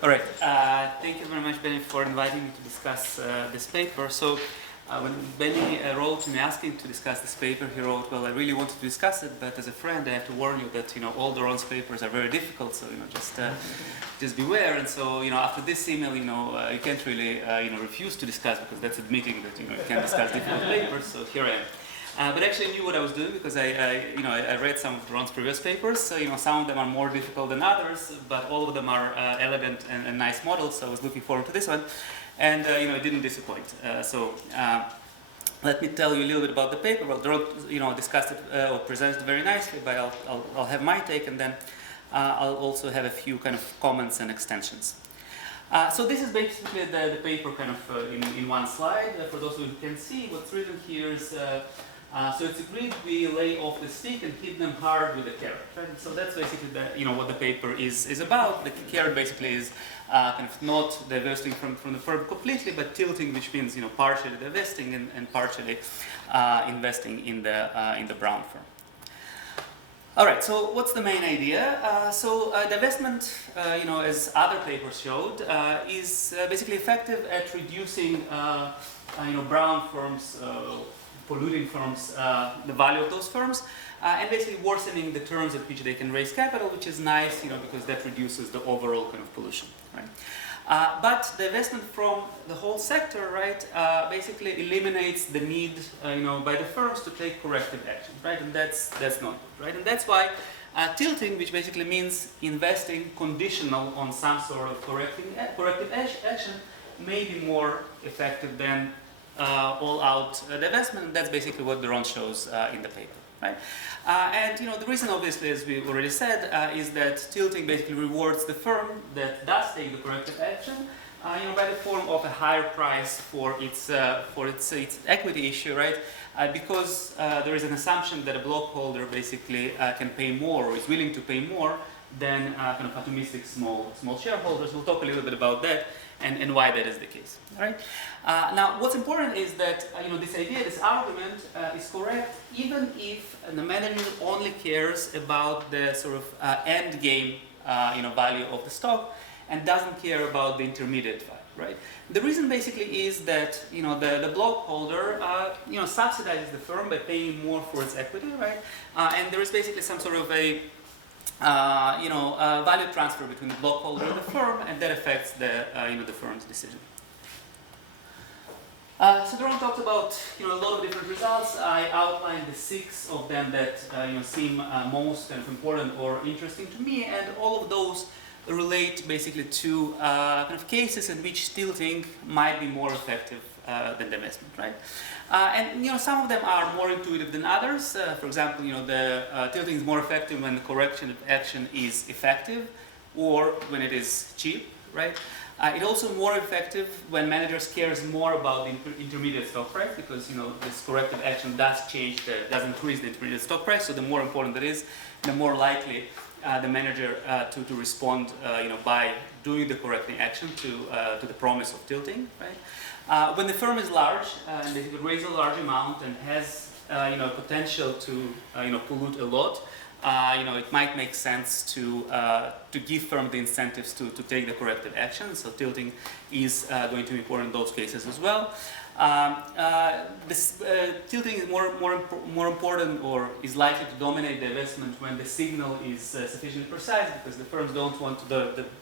All right. Thank you very much, Benny, for inviting me to discuss this paper. So, when Benny wrote to me asking to discuss this paper, he wrote, "Well, I really wanted to discuss it, but as a friend, I have to warn you that all Doron's papers are very difficult. So, just beware." And so, after this email, you can't really, refuse to discuss, because that's admitting that you can't discuss difficult papers. So here I am. But actually, I knew what I was doing, because I read some of Doron's previous papers. So, some of them are more difficult than others, but all of them are elegant and nice models. So I was looking forward to this one, and it didn't disappoint. Let me tell you a little bit about the paper. Well, Doron, discussed it or presented it very nicely, but I'll have my take, and then I'll also have a few kind of comments and extensions. So this is basically the paper kind of in one slide. For those who can see, what's written here is. So it's agreed we lay off the stick and hit them hard with a carrot, right? So that's basically what the paper is about. The carrot basically is kind of not divesting from the firm completely, but tilting, which means partially divesting and partially investing in the brown firm. All right. So what's the main idea? Divestment, as other papers showed, is basically effective at reducing brown firms. Polluting firms, the value of those firms, and basically worsening the terms at which they can raise capital, which is nice, because that reduces the overall kind of pollution, right? But the divestment from the whole sector, right, basically eliminates the need, by the firms to take corrective action, right? And that's not good, right? And that's why tilting, which basically means investing conditional on some sort of corrective action, may be more effective than all-out divestment, and that's basically what Doron shows in the paper, right? And the reason, obviously, as we already said, is that tilting basically rewards the firm that does take the corrective action, by the form of a higher price for its equity issue, right? Because there is an assumption that a blockholder basically can pay more, or is willing to pay more than kind of atomistic small shareholders. We'll talk a little bit about that. And why that is the case, right? Now, what's important is that this idea, this argument, is correct even if the manager only cares about the sort of end game, value of the stock, and doesn't care about the intermediate value, right? The reason basically is that the blockholder subsidizes the firm by paying more for its equity, right? And there is basically some sort of a value transfer between the blockholder and the firm, and that affects the firm's decision. So Doron talked about a lot of different results. I outlined the 6 of them that seem most kind of important or interesting to me, and all of those relate basically to kind of cases in which tilting might be more effective than divestment, right? And some of them are more intuitive than others. For example, the tilting is more effective when the corrective action is effective, or when it is cheap, right? It's also more effective when managers cares more about the intermediate stock price, because this corrective action does increase the intermediate stock price. So the more important it is, the more likely the manager to respond, by doing the corrective action to the promise of tilting, right? When the firm is large and they could raise a large amount and has potential to pollute a lot, it might make sense to give firm the incentives to take the corrective action. So tilting is going to be important in those cases as well. Tilting is more important, or is likely to dominate the investment when the signal is sufficiently precise, because the firms don't want to,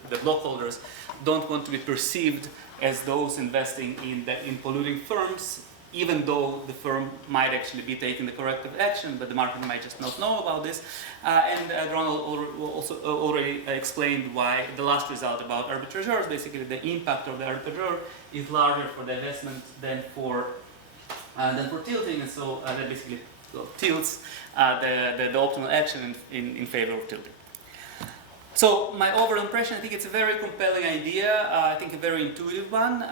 the blockholders don't want to be perceived as those investing in polluting firms, even though the firm might actually be taking the corrective action, but the market might just not know about this. And Doron also already explained why the last result about arbitrageurs, basically the impact of the arbitrageur is larger for the investment than for tilting, and so that basically tilts the optimal action in favor of tilting. So my overall impression, I think it's a very compelling idea. I think a very intuitive one.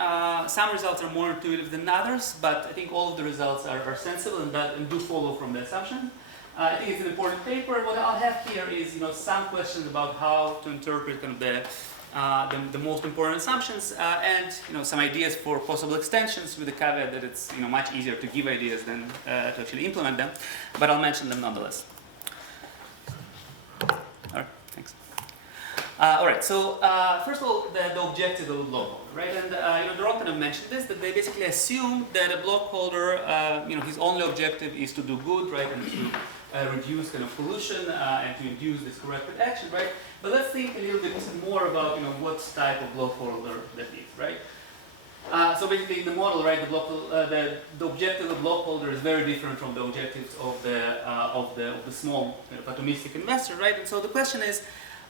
Some results are more intuitive than others, but I think all of the results are sensible and do follow from the assumption. I think it's an important paper. What I'll have here is some questions about how to interpret kind of the most important assumptions, and some ideas for possible extensions, with the caveat that it's much easier to give ideas than to actually implement them. But I'll mention them nonetheless. All right, thanks. All right, so first of all, the objective of the blockholder, right? And Doron kind of mentioned this, that they basically assume that a blockholder, his only objective is to do good, right, and to reduce kind of pollution and to induce this corrective action, right? But let's think a little bit more about, what type of blockholder that is, right? So basically, in the model, right, the objective of the blockholder is very different from the objectives of the small atomistic investor, right? And so the question is,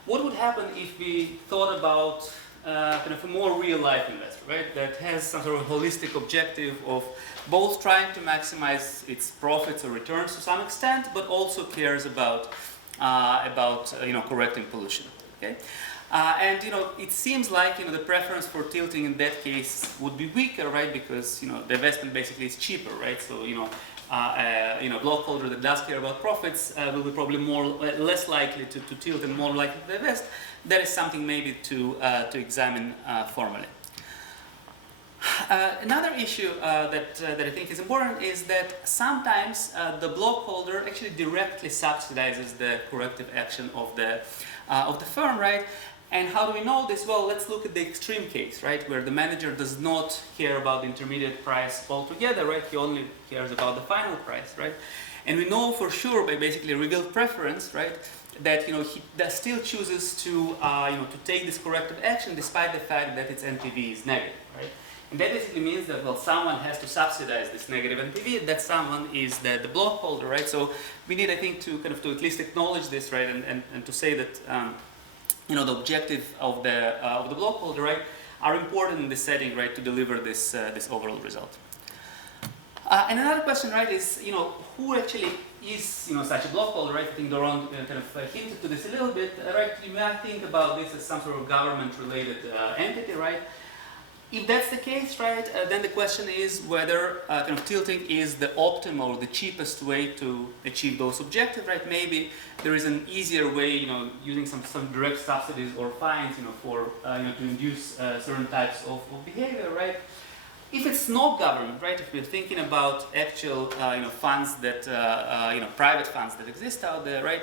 what would happen if we thought about kind of a more real-life investor, right, that has some sort of holistic objective of both trying to maximize its profits or returns to some extent, but also cares about correcting pollution, okay? And it seems like the preference for tilting in that case would be weaker, right? Because the investment basically is cheaper, right? So blockholder that does care about profits will be probably less likely to tilt and more likely to divest. That is something maybe to examine formally. Another issue that I think is important is that sometimes the blockholder actually directly subsidizes the corrective action of the firm, right? And how do we know this? Well, let's look at the extreme case, right, where the manager does not care about the intermediate price altogether, right? He only cares about the final price, right? And we know for sure by basically revealed preference, right, that he still chooses to take this corrective action despite the fact that its NPV is negative, right? And that basically means that, well, someone has to subsidize this negative NPV, and that someone is the blockholder, right? So we need, I think, to at least acknowledge this, right, and to say that the objective of the blockholder, right, are important in this setting, right, to deliver this overall result. And another question, right, is who actually is such a blockholder, right? I think Doron kind of hinted to this a little bit, right? You might think about this as some sort of government-related entity, right? If that's the case, right, then the question is whether kind of tilting is the optimal or the cheapest way to achieve those objectives, right? Maybe there is an easier way, using some direct subsidies or fines, for to induce certain types of behavior, right? If it's not government, right? If we're thinking about actual, funds that, private funds that exist out there, right?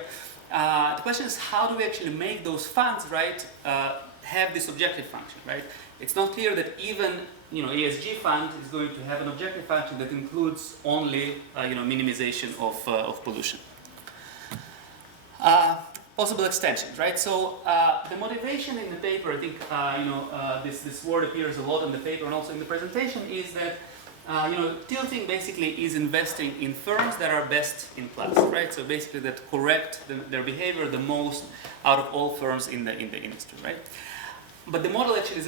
The question is, how do we actually make those funds, right, have this objective function, right? It's not clear that even ESG fund is going to have an objective function that includes only minimization of pollution. Possible extensions, right? So the motivation in the paper, I think this word appears a lot in the paper and also in the presentation, is that tilting basically is investing in firms that are best in class, right? So basically that correct their behavior the most out of all firms in the industry, right? But the model actually is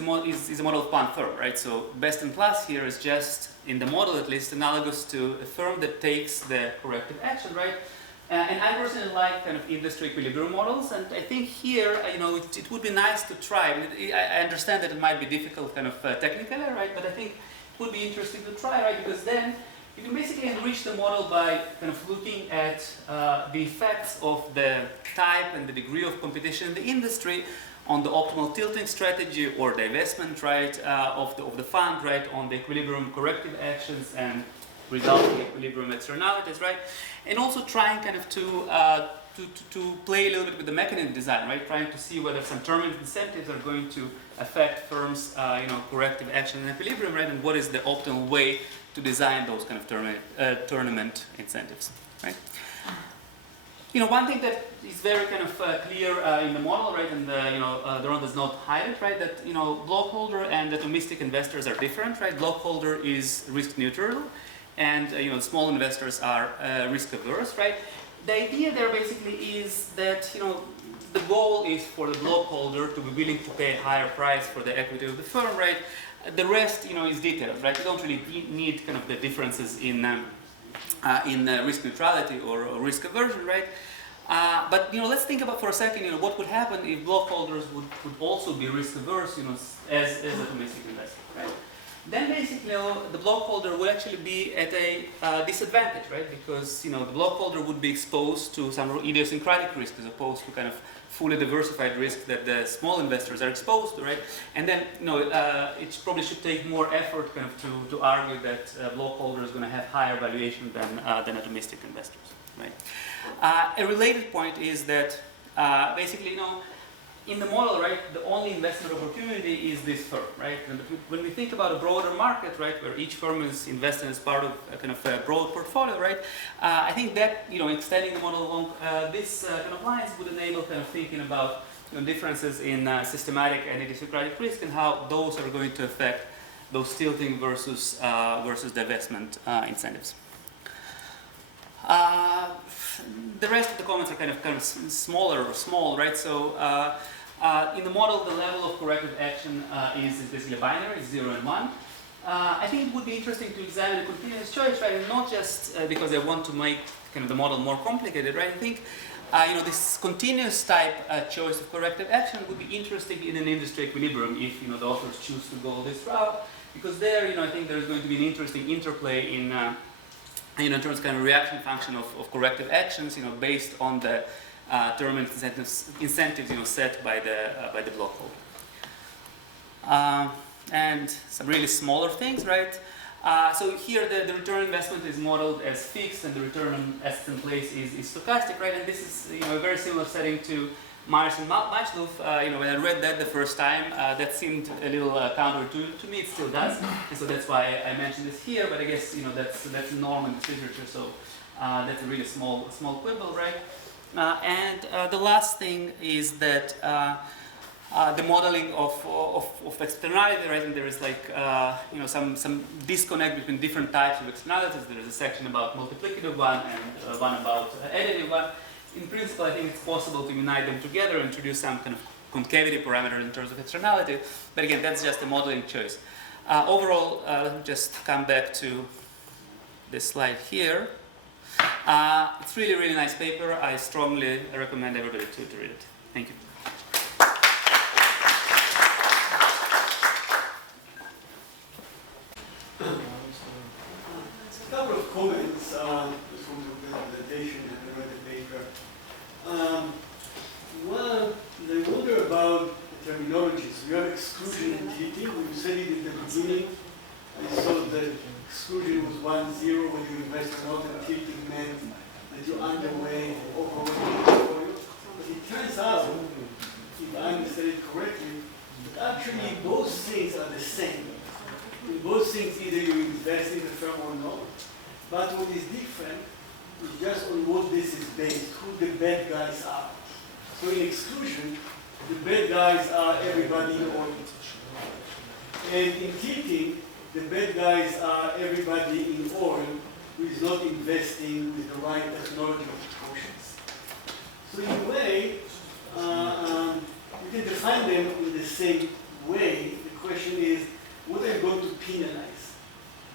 a model of one firm, right? So best in class here is just, in the model at least, analogous to a firm that takes the corrective action, right? And I personally like kind of industry equilibrium models, and I think here, it would be nice to try. I understand that it might be difficult kind of technically, right? But I think it would be interesting to try, right? Because then you can basically enrich the model by kind of looking at the effects of the type and the degree of competition in the industry on the optimal tilting strategy or divestment, right, of the fund, right, on the equilibrium corrective actions and resulting equilibrium externalities, right, and also trying kind of to play a little bit with the mechanism design, right, trying to see whether some tournament incentives are going to affect firms, corrective action and equilibrium, right, and what is the optimal way to design those kind of tournament incentives, right. One thing that is very kind of clear in the model, right, and Doron does not hide it, right, that blockholder and atomistic investors are different, right. Blockholder is risk neutral, and small investors are risk averse, right. The idea there basically is that the goal is for the blockholder to be willing to pay a higher price for the equity of the firm, right. The rest, is details, right. You don't really need kind of the differences in risk neutrality or risk aversion, right? But let's think about for a second, what would happen if blockholders would also be risk averse, as atomistic investors, right? Then basically, the blockholder would actually be at a disadvantage, right? Because the blockholder would be exposed to some idiosyncratic risk as opposed to kind of fully diversified risk that the small investors are exposed to, right? And then it probably should take more effort kind of to argue that blockholder is going to have higher valuation than atomistic investors, right? A related point is that basically in the model, right, the only investment opportunity is this firm, right? And when we think about a broader market, right, where each firm is investing as part of a kind of a broad portfolio, right, I think that, extending the model along this kind of lines would enable kind of thinking about differences in systematic and idiosyncratic risk and how those are going to affect those tilting versus divestment incentives. The rest of the comments are kind of smaller or small, right? So in the model, the level of corrective action is basically binary, it's 0 and 1. I think it would be interesting to examine a continuous choice, right? And not just because I want to make kind of the model more complicated, right? I think this continuous type choice of corrective action would be interesting in an industry equilibrium if the authors choose to go this route, because there I think there's going to be an interesting interplay in in terms of kind of reaction function of corrective actions, based on the term incentives, set by the Blockholder. And some really smaller things, right? So here the return on investment is modeled as fixed, and the return on assets in place is stochastic, right? And this is a very similar setting to Myers and Matschluff. When I read that the first time, that seemed a little counter to me. It still does, and so that's why I mentioned this here. But I guess that's normal in this literature. So that's a really small quibble, right? And the last thing is that the modeling of externality, right? And there is like some disconnect between different types of externalities. There is a section about multiplicative one and one about additive one. In principle, I think it's possible to unite them together and introduce some kind of concavity parameter in terms of externality. But again, that's just a modeling choice. Overall, let me just come back to this slide here. It's really, really nice paper. I strongly recommend everybody to read it. Thank you. A couple of comments from the presentation and the paper. One, they wonder about the terminologies. We have exclusion and tilting. We said it in the beginning. I saw that exclusion was 1-0 when you invest or not, and tilting meant that you underweight or overweight the portfolio. But it turns out, if I understand it correctly, that actually both things are the same. In both things, either you invest in the firm or not. But what is different is just on what this is based, who the bad guys are. So in exclusion, the bad guys are everybody in oil. And in tilting, the bad guys are everybody in oil who is not investing with the right technology or precautions. So in a way, you can define them in the same way. The question is, what are you going to penalize?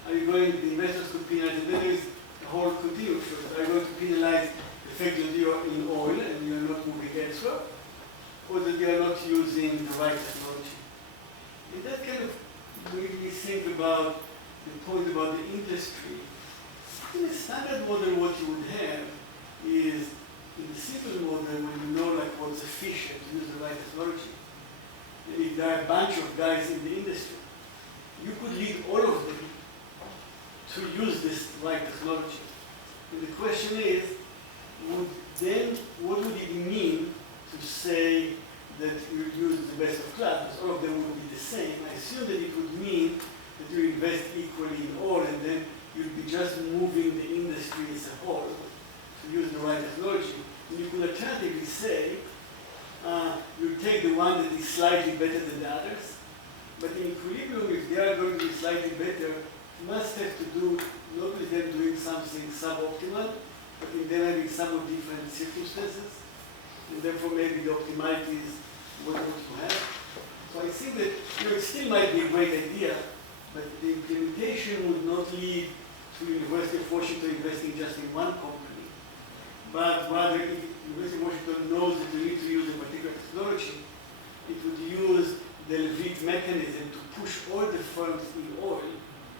Are you going, the investors could penalize, and then there is the whole continuum choice. Are you going to penalize the fact that you are in oil and you are not moving elsewhere? Or that you are not using the right technology? And that kind of made me think about the point about the industry. In a standard model, what you would have is, in the simple model, when you know like what's efficient, to use the right technology, and if there are a bunch of guys in the industry, you could lead all of them to use this right technology. And the question is, what would it mean to say that you use the best of class? All of them would be the same. I assume that it would mean that you invest equally in all, and then you'd be just moving the industry as a whole to use the right technology. And you could alternatively say, you take the one that is slightly better than the others, but in equilibrium, if they are going to be slightly better, you must have to do, not with them doing something suboptimal, but in them having somewhat different circumstances, and therefore maybe the optimality is what you have. So I think that it still might be a great idea, but the implementation would not lead to University of Washington investing just in one company, but rather if University of Washington knows that you need to use a particular technology, it would use the Levit mechanism to push all the firms in oil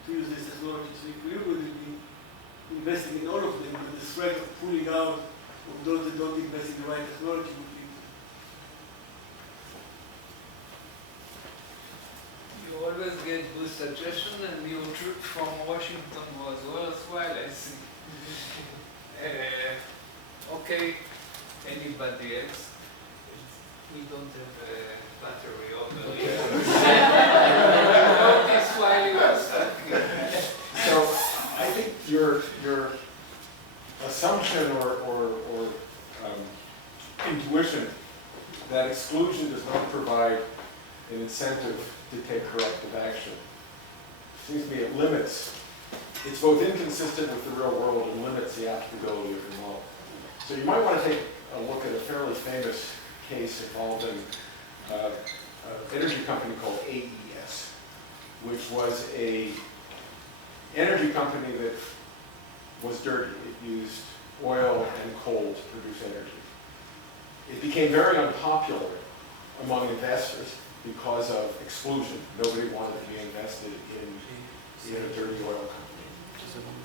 to use this technology. So equilibrium would be investing in all of them, but the threat of pulling out of those that don't invest in the right technology would be. You always get good suggestions, and your trip from Washington was worthwhile, I think. Okay, anybody else? We don't have a battery over Okay. here. Notice while you were talking. So I think your assumption or intuition that exclusion does not provide an incentive to take corrective action seems to me it limits. It's both inconsistent with the real world and limits the applicability of the model. So you might want to take a look at a fairly famous case involving an energy company called AES, which was a energy company that was dirty. It used oil and coal to produce energy. It became very unpopular among investors because of exclusion. Nobody wanted to be invested in a dirty oil company.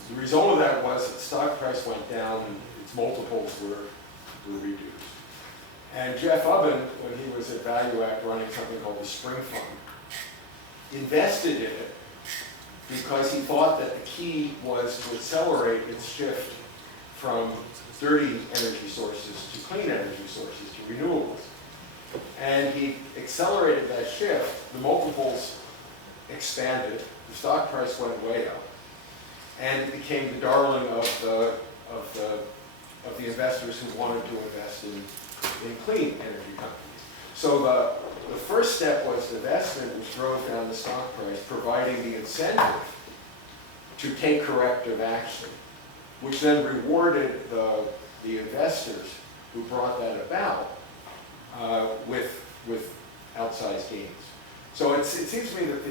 The result of that was that stock price went down and its multiples were reduced. And Jeff Ubben, when he was at ValueAct running something called the Spring Fund, invested in it because he thought that the key was to accelerate its shift from dirty energy sources to clean energy sources, to renewables. And he accelerated that shift. The multiples expanded. The stock price went way up. And it became the darling of the investors who wanted to invest in clean energy companies. So the first step was divestment, which drove down the stock price, providing the incentive to take corrective action, which then rewarded the investors who brought that about with outsized gains. So it seems to me that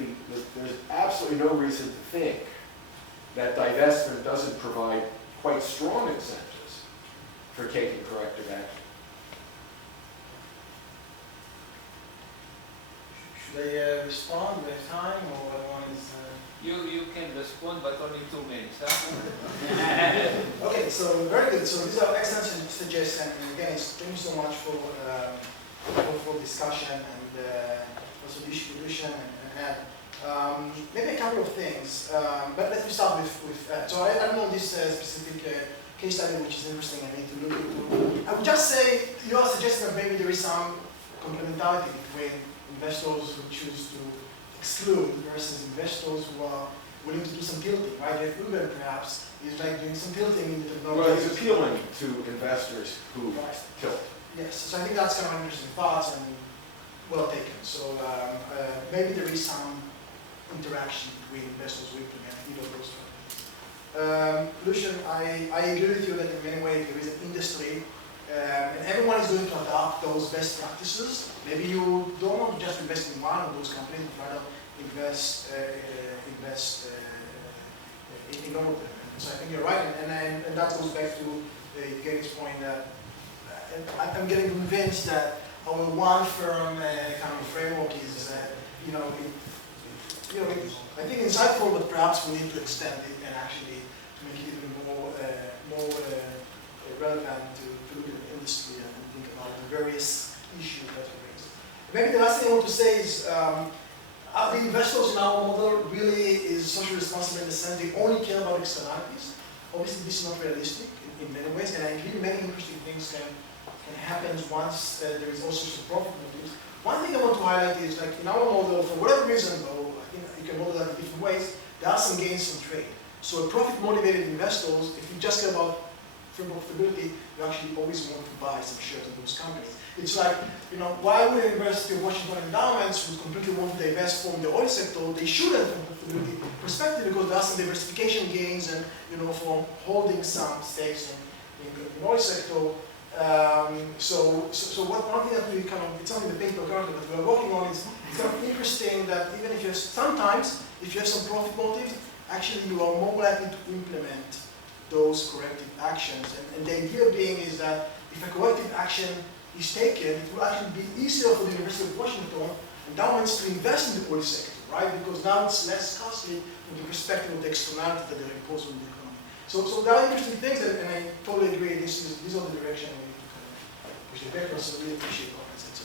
there's absolutely no reason to think that divestment doesn't provide quite strong incentives for taking corrective action. Should I respond with time, or one is? You can respond, but only 2 minutes, huh? Okay, so very good. So these are excellent suggestions, and again, thank you so much for discussion and also distribution and maybe a couple of things. But let me start with so I don't know this specific case study, which is interesting. I need to look into. I would just say you are suggesting that maybe there is some complementarity between investors who choose to exclude versus investors who are willing to do some tilting, right? If Uber perhaps is like doing some tilting in the technology. Well, he's appealing to investors who tilt. Yes, so I think that's kind of an interesting thought and well taken. So maybe there is some interaction between investors who implement either of those strategies. Lucian, I agree with you that in many ways there is an industry and everyone is going to adopt those best practices. Maybe you don't want to just invest in one of those companies, but rather invest in all of them. And so I think you're right, and that goes back to Evgeny's point that I'm getting convinced that our one firm kind of framework is, I think insightful, but perhaps we need to extend it and actually to make it even more relevant to look at the industry and think about the various issues that we raise. Maybe the last thing I want to say is, are the investors in our model really is socially responsible in the sense they only care about externalities? Obviously, this is not realistic in many ways, and I agree many interesting things can happen once there is also some profit motives. One thing I want to highlight is, like in our model, for whatever reason, though, I think you can model that in different ways, there are some gains from trade. So profit-motivated investors, if you just care about free profitability, you actually always want to buy some shares of those companies. It's like, why would the University of Washington endowments who completely want to divest from the oil sector, they shouldn't from profitability perspective because there are some diversification gains and, from holding some stakes in the oil sector. So one thing that we it's not in the paper currently, but we're working on is it's kind of interesting that even if sometimes if you have some profit motives, actually you are more likely to implement those corrective actions. And the idea being is that if a corrective action is taken, it will actually be easier for the University of Washington endowments to invest in the oil sector, right? Because now it's less costly from the perspective of the externality that they're imposing on the economy. So there are interesting things, and I totally agree. These are the direction we need to push the paper. So really appreciate comments.